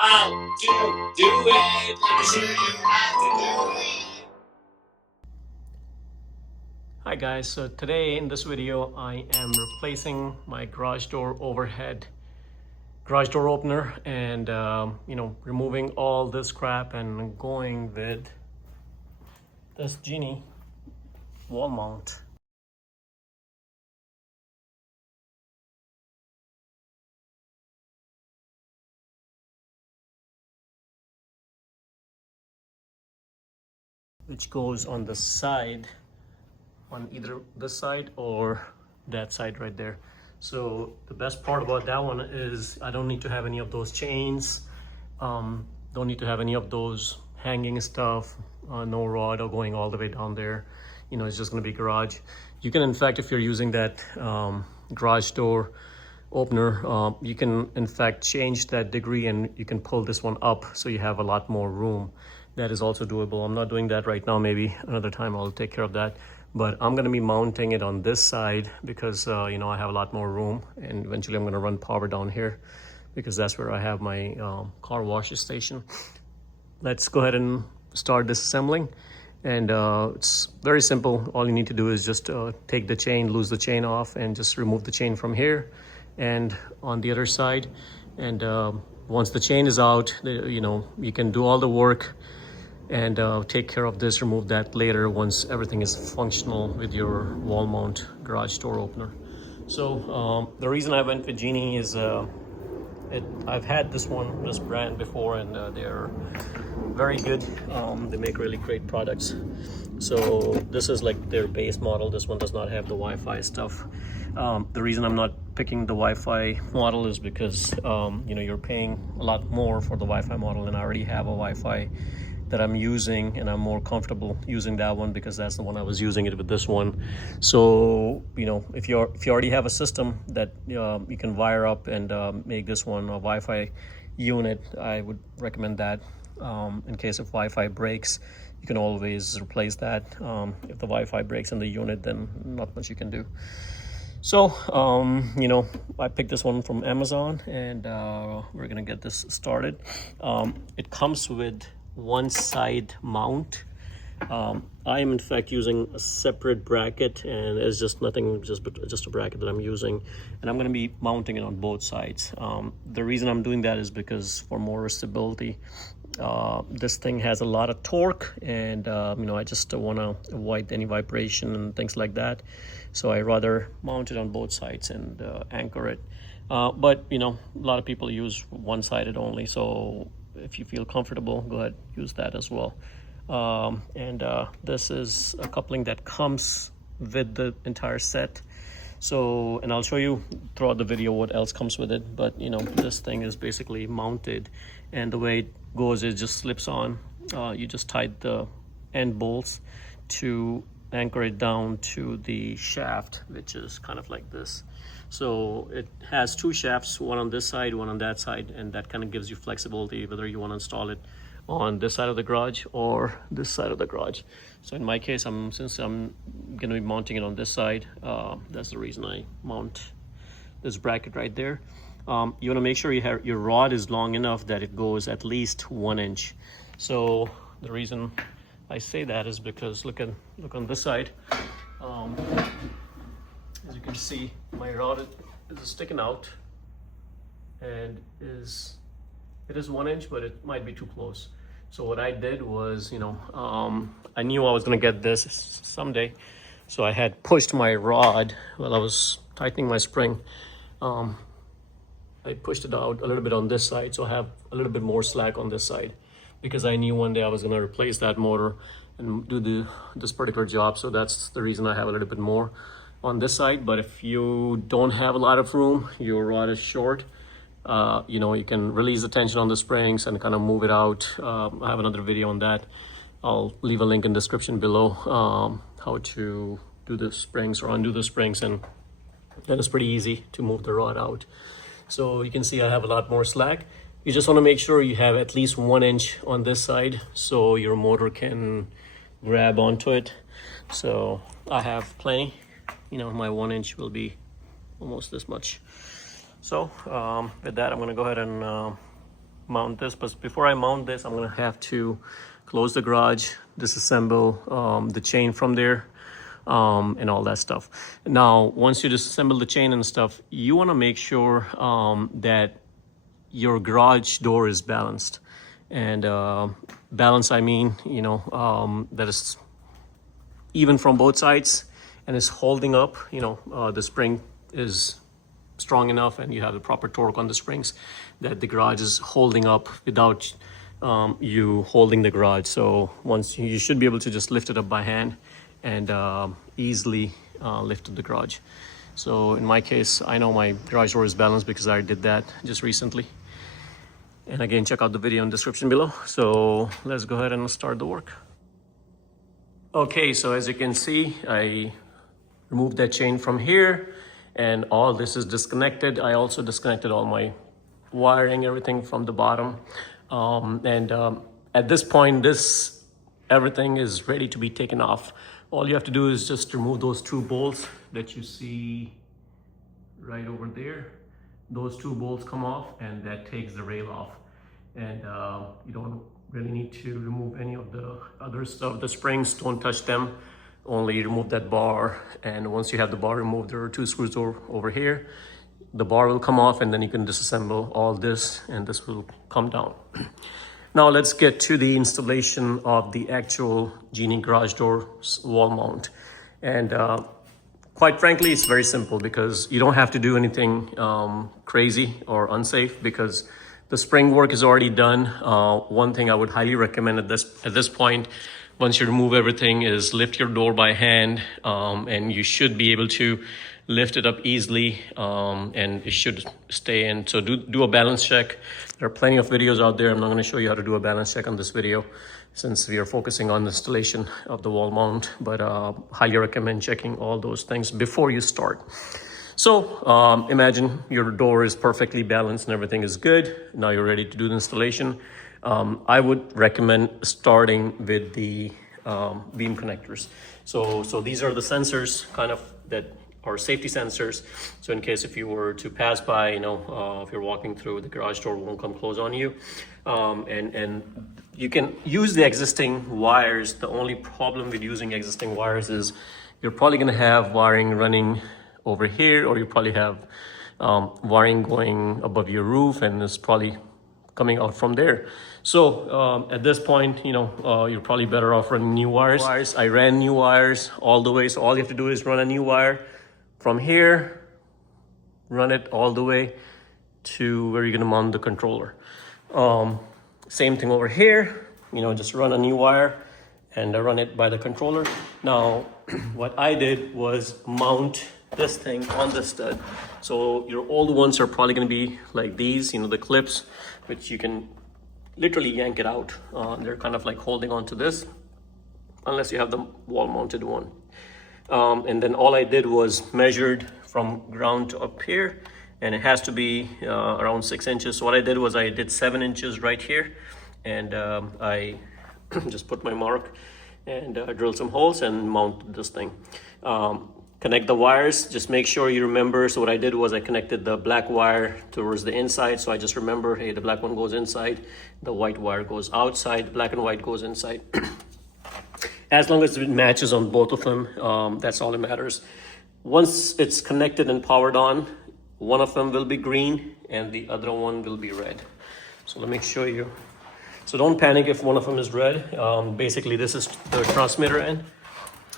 How to do it. Let me show you how to do it. Hi guys, so today in this video I am replacing my garage door overhead garage door opener and removing all this crap and going with this Genie wall mount. Which goes on the side, on either this side or that side right there. So the best part about that one is I don't need to have any of those chains, don't need to have any of those hanging stuff, no rod or going all the way down there. It's just going to be garage. You can, in fact, if you're using that garage door opener, you can in fact change that degree and you can pull this one up so you have a lot more room. That is also doable. I'm not doing that right now. Maybe another time I'll take care of that. But I'm going to be mounting it on this side because I have a lot more room, and eventually I'm going to run power down here because that's where I have my car wash station. Let's go ahead and start disassembling. And it's very simple. All you need to do is just take the chain, lose the chain off, and just remove the chain from here and on the other side. And once the chain is out, you can do all the work and take care of this, remove that later once everything is functional with your wall mount garage door opener. So the reason I went with Genie is I've had this brand before, and they're very good. They make really great products. So this is like their base model. This one does not have the Wi-Fi stuff. The reason I'm not picking the Wi-Fi model is because you're paying a lot more for the Wi-Fi model, and I already have a Wi-Fi that I'm using, and I'm more comfortable using that one because that's the one I was using it with this one. So if you already have a system that you can wire up and make this one a Wi-Fi unit, I would recommend that. In case if Wi-Fi breaks, you can always replace that. If the Wi-Fi breaks in the unit, then not much you can do. So I picked this one from Amazon, and we're gonna get this started. It comes with one side mount. I am in fact using a separate bracket, and it's just nothing, just a bracket that I'm using, and I'm going to be mounting it on both sides. The reason I'm doing that is because for more stability. This thing has a lot of torque, and I just want to avoid any vibration and things like that, so I rather mount it on both sides and anchor it. But a lot of people use one-sided only, so if you feel comfortable, go ahead, use that as well. And this is a coupling that comes with the entire set. So, and I'll show you throughout the video what else comes with it, but this thing is basically mounted, and the way it goes is just slips on. You just tied the end bolts to anchor it down to the shaft, which is kind of like this. So it has two shafts, one on this side, one on that side, and that kind of gives you flexibility whether you want to install it on this side of the garage or this side of the garage. So in my case, since I'm going to be mounting it on this side, that's the reason I mount this bracket right there. You want to make sure your rod is long enough that it goes at least 1 inch. So the reason I say that is because look on this side. As you can see, my rod is sticking out, and it is 1 inch, but it might be too close. So what I did was, I knew I was going to get this someday, so I had pushed my rod while I was tightening my spring. I pushed it out a little bit on this side, so I have a little bit more slack on this side, because I knew one day I was going to replace that motor and do this particular job. So that's the reason I have a little bit more on this side. But if you don't have a lot of room, your rod is short, you can release the tension on the springs and kind of move it out. I have another video on that. I'll leave a link in the description below, how to do the springs or undo the springs, and then it's pretty easy to move the rod out. So you can see I have a lot more slack. You just want to make sure you have at least 1 inch on this side so your motor can grab onto it. So I have plenty. My 1 inch will be almost this much. So with that, I'm going to go ahead and mount this, but before I mount this, I'm gonna have to close the garage, disassemble the chain from there, and all that stuff. Now, once you disassemble the chain and stuff, you wanna make sure that your garage door is balanced. And balance, I mean, you know, that is even from both sides and is holding up, you know, the spring is strong enough and you have the proper torque on the springs that the garage is holding up without you holding the garage. So once you should be able to just lift it up by hand and easily lift the garage. So in my case, I know my garage door is balanced because I did that just recently. And again, check out the video in the description below. So let's go ahead and start the work. Okay, so as you can see, I removed that chain from here and all this is disconnected. I also disconnected all my wiring, everything from the bottom. At this point, everything is ready to be taken off. All you have to do is just remove those two bolts that you see right over there. Those two bolts come off and that takes the rail off. And you don't really need to remove any of the other stuff. The springs, don't touch them, only remove that bar. And once you have the bar removed, there are two screws over here. The bar will come off and then you can disassemble all this and this will come down. Now let's get to the installation of the actual Genie garage door wall mount. And quite frankly, it's very simple because you don't have to do anything crazy or unsafe because the spring work is already done. One thing I would highly recommend at this point, once you remove everything, is lift your door by hand, and you should be able to lift it up easily, and it should stay in. So do a balance check. There are plenty of videos out there. I'm not going to show you how to do a balance check on this video since we are focusing on the installation of the wall mount, but highly recommend checking all those things before you start. So imagine your door is perfectly balanced and everything is good. Now you're ready to do the installation. I would recommend starting with the beam connectors. So these are the sensors kind of that are safety sensors. So in case if you were to pass by, you know, if you're walking through, the garage door won't come close on you. And you can use the existing wires. The only problem with using existing wires is you're probably gonna have wiring running over here, or you probably have wiring going above your roof and it's probably coming out from there. So at this point, you know, you're probably better off running new wires. I ran new wires all the way. So all you have to do is run a new wire from here, run it all the way to where you're gonna mount the controller. Same thing over here, you know, just run a new wire and run it by the controller. Now, what I did was mount this thing on the stud. So your old ones are probably going to be like these, you know, the clips, which you can literally yank it out. They're kind of like holding on to this, unless you have the wall mounted one. And then all I did was measured from ground to up here, and it has to be around 6 inches. So what I did was I did 7 inches right here, and I just put my mark and drilled some holes and mounted this thing. Connect the wires, just make sure you remember. So what I did was I connected the black wire towards the inside. So I just remember, hey, the black one goes inside, the white wire goes outside, black and white goes inside. As long as it matches on both of them, that's all that matters. Once it's connected and powered on, one of them will be green and the other one will be red. So let me show you. So don't panic if one of them is red. Basically, this is the transmitter end.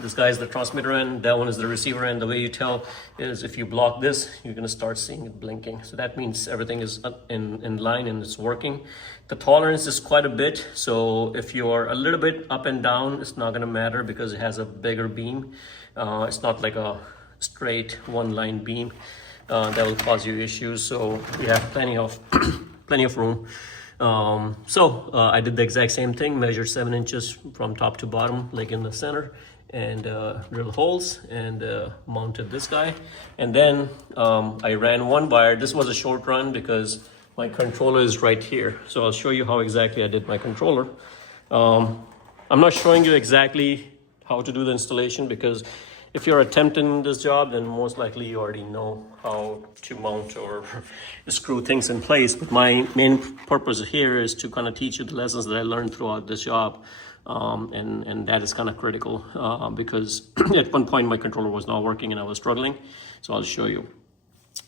This guy is the transmitter end, that one is the receiver end. The way you tell is if you block this, you're gonna start seeing it blinking. So that means everything is in line and it's working. The tolerance is quite a bit. So if you're a little bit up and down, it's not gonna matter because it has a bigger beam. It's not like a straight one line beam that will cause you issues. So you have plenty of room. I did the exact same thing, measured 7 inches from top to bottom, like in the center, and drill holes and mounted this guy. And then I ran one wire. This was a short run because my controller is right here. So I'll show you how exactly I did my controller. I'm not showing you exactly how to do the installation because if you're attempting this job, then most likely you already know how to mount or screw things in place. But my main purpose here is to kind of teach you the lessons that I learned throughout this job. And that is kind of critical because at one point my controller was not working and I was struggling. So I'll show you.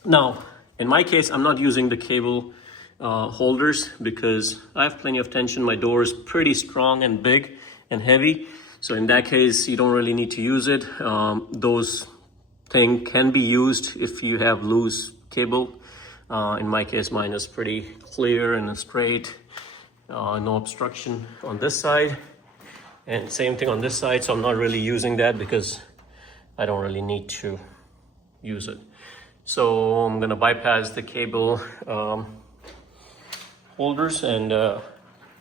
Now, in my case, I'm not using the cable holders because I have plenty of tension. My door is pretty strong and big and heavy. So in that case, you don't really need to use it. Those things can be used if you have loose cable. In my case, mine is pretty clear and straight. No obstruction on this side. And same thing on this side. So I'm not really using that because I don't really need to use it. So I'm gonna bypass the cable holders, and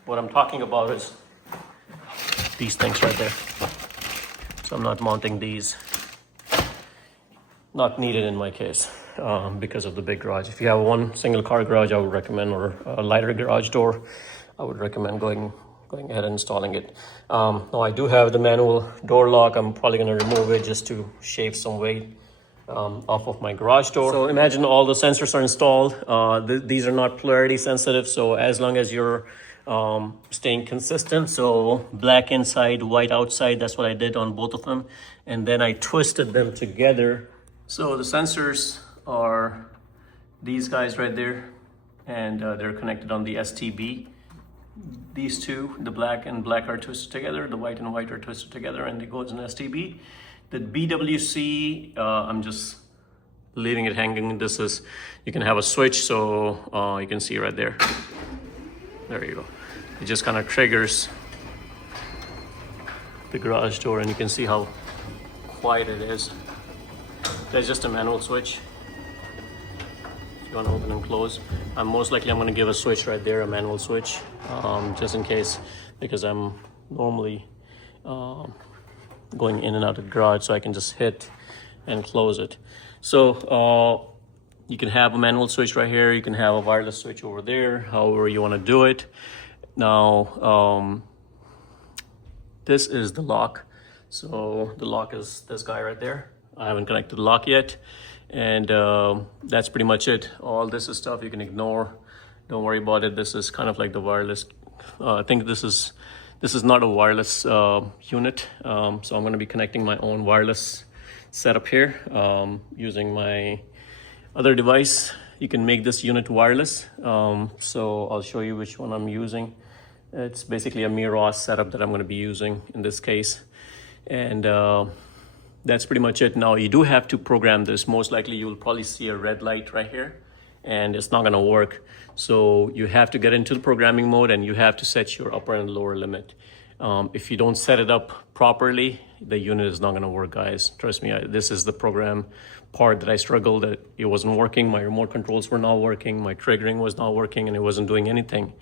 what I'm talking about is these things right there. So I'm not mounting these. Not needed in my case because of the big garage. If you have one single car garage, I would recommend, or a lighter garage door, I would recommend going ahead and installing it. Now I do have the manual door lock. I'm probably gonna remove it just to shave some weight off of my garage door. So imagine all the sensors are installed. These are not polarity sensitive, so as long as you're staying consistent, so black inside, white outside, that's what I did on both of them, and then I twisted them together. So the sensors are these guys right there, and they're connected on the STB. These two, the black and black are twisted together, the white and white are twisted together, and it goes in STB. The BWC, I'm just leaving it hanging. This is, you can have a switch, so you can see right there. There you go. It just kind of triggers the garage door, and you can see how quiet it is. That's just a manual switch. If you want to open and close, I'm going to give a switch right there, a manual switch, just in case, because I'm normally going in and out of the garage, so I can just hit and close it. So you can have a manual switch right here, you can have a wireless switch over there, however you want to do it. Now this is the lock. So the lock is this guy right there. I haven't connected the lock yet, and that's pretty much it. All this is stuff you can ignore, don't worry about it. This is kind of like the wireless. I think this is not a wireless unit, so I'm going to be connecting my own wireless setup here using my other device. You can make this unit wireless, so I'll show you which one I'm using. It's basically a Meross setup that I'm going to be using in this case, and that's pretty much it. Now you do have to program this. Most likely you'll probably see a red light right here, and it's not going to work. So you have to get into the programming mode, and you have to set your upper and lower limit. If you don't set it up properly, the unit is not going to work, guys. Trust me, this is the program part that I struggled, that it wasn't working. My remote controls were not working. My triggering was not working, and it wasn't doing anything.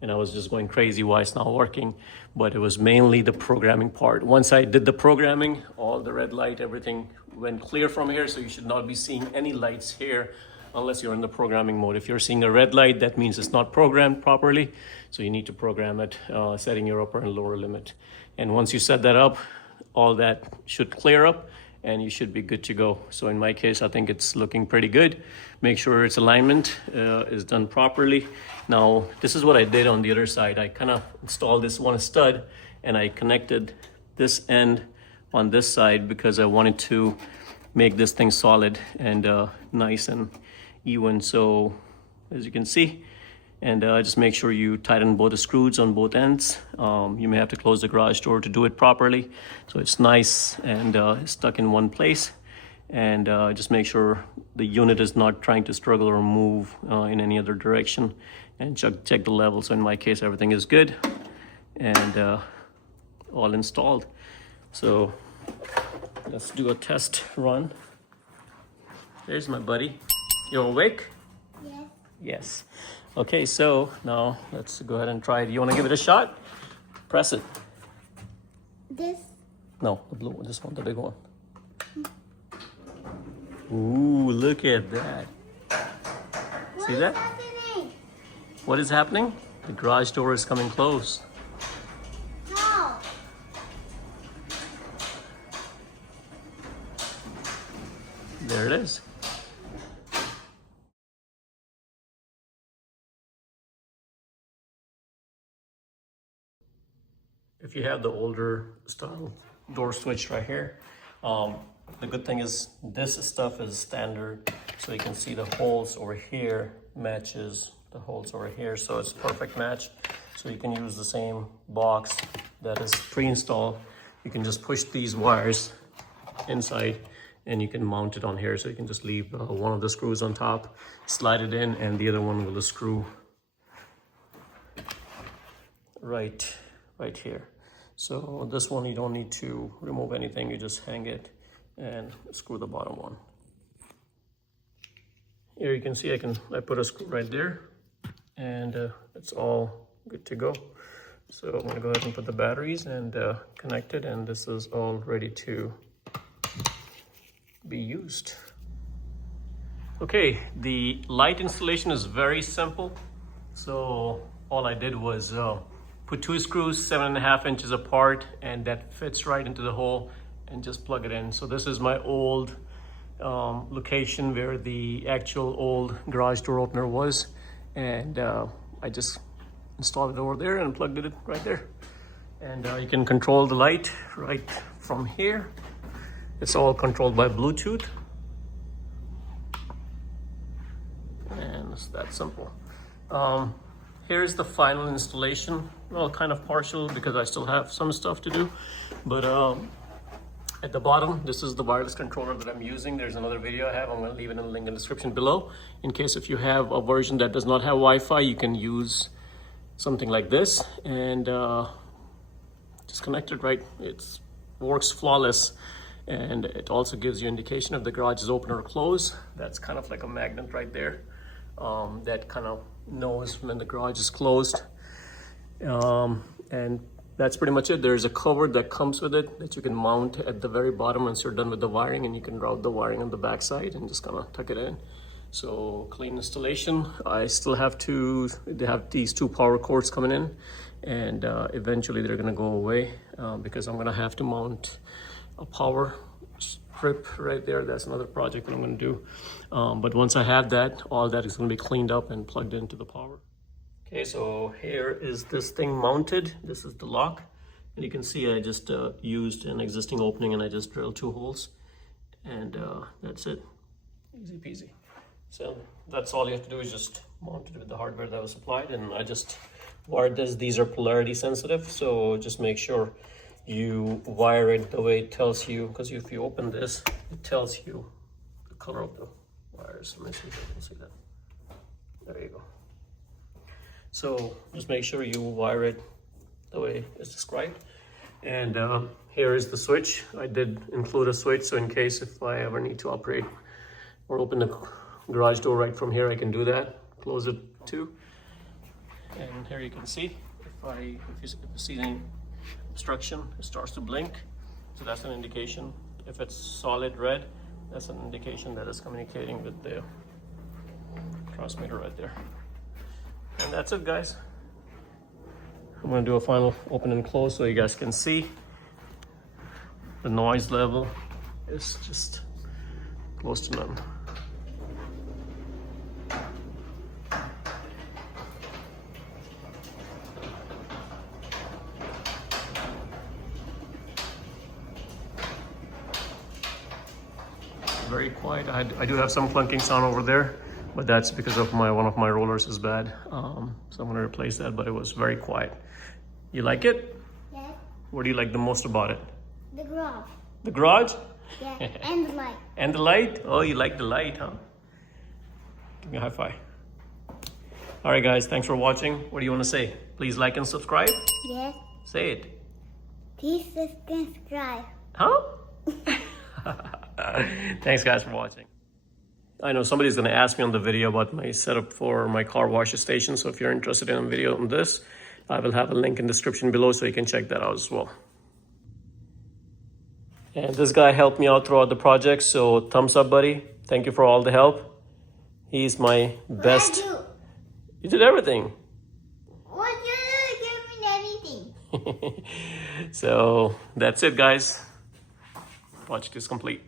And I was just going crazy why it's not working. But it was mainly the programming part. Once I did the programming, all the red light, everything went clear from here. So you should not be seeing any lights here unless you're in the programming mode. If you're seeing a red light, that means it's not programmed properly. So you need to program it, setting your upper and lower limit. And once you set that up, all that should clear up and you should be good to go. So in my case, I think it's looking pretty good. Make sure its alignment is done properly. Now, this is what I did on the other side. I kind of installed this one stud and I connected this end on this side because I wanted to make this thing solid and nice and even. So as you can see, and just make sure you tighten both the screws on both ends. You may have to close the garage door to do it properly, so it's nice and stuck in one place. And just make sure the unit is not trying to struggle or move in any other direction, and check the level. So in my case, everything is good and all installed. So let's do a test run. There's my buddy. You awake? Yes. Yes. Okay, so now let's go ahead and try it. You want to give it a shot? Press it. This? No, the blue one, this one, the big one. Ooh, look at that. See that? Happening? What is happening? The garage door is coming close. How? There it is. if you have the older style door switch right here, the good thing is this stuff is standard, so you can see the holes over here matches the holes over here, so it's perfect match. So you can use the same box that is pre-installed. You can just push these wires inside and you can mount it on here. So you can just leave one of the screws on top, slide it in, and the other one will screw right here. So this one you don't need to remove anything, you just hang it and screw the bottom one. Here you can see I put a screw right there, and it's all good to go. So I'm gonna go ahead and put the batteries and connect it, and this is all ready to be used. Okay, the light installation is very simple. So all I did was put 2 screws 7.5 inches apart, and that fits right into the hole, and just plug it in. So this is my old location where the actual old garage door opener was, and I just installed it over there and plugged it right there. And you can control the light right from here. It's all controlled by Bluetooth, and it's that simple. Here's the final installation. Well, kind of partial because I still have some stuff to do, but at the bottom, this is the wireless controller that I'm using. There's another video I have. I'm going to leave it in the link in the description below. In case if you have a version that does not have Wi-Fi, you can use something like this, and just connect it right. It works flawless, and it also gives you indication if the garage is open or closed. That's kind of like a magnet right there that kind of knows when the garage is closed. And that's pretty much it. There's a cover that comes with it that you can mount at the very bottom once you're done with the wiring, and you can route the wiring on the back side and just kind of tuck it in. So clean installation. I still have to have these 2 power cords coming in, and eventually they're gonna go away because I'm gonna have to mount a power strip right there. That's another project that I'm gonna do. But once I have that, all that is gonna be cleaned up and plugged into the power. Okay, so here is this thing mounted. This is the lock, and you can see I just used an existing opening and I just drilled 2 holes, and that's it. Easy peasy. So that's all you have to do, is just mount it with the hardware that was supplied, and I just wired this. These are polarity sensitive, so just make sure you wire it the way it tells you, because if you open this, it tells you the color of the wires. Let me see if you can see that. There you go. So just make sure you wire it the way it's described. And here is the switch. I did include a switch, so in case if I ever need to operate or open the garage door right from here, I can do that. Close it too. And here you can see if you see any obstruction, it starts to blink. So that's an indication. If it's solid red, that's an indication that it's communicating with the transmitter right there. And that's it, guys. I'm gonna do a final open and close so you guys can see. The noise level is just close to none. Very quiet. I do have some clunking sound over there, but that's because of one of my rollers is bad. So I'm gonna replace that, but it was very quiet. You like it? Yes. What do you like the most about it? The garage. The garage? Yeah, and the light. And the light? Oh, you like the light, huh? Give me a high five. All right, guys, thanks for watching. What do you want to say? Please like and subscribe. Yes. Say it. Please subscribe. Huh? Thanks, guys, for watching. I know somebody's going to ask me on the video about my setup for my car wash station. So if you're interested in a video on this, I will have a link in the description below so you can check that out as well. And this guy helped me out throughout the project, so thumbs up, buddy. Thank you for all the help. He's my best. What did I do? You did everything. What did you give me everything? So that's it, guys. Project is complete.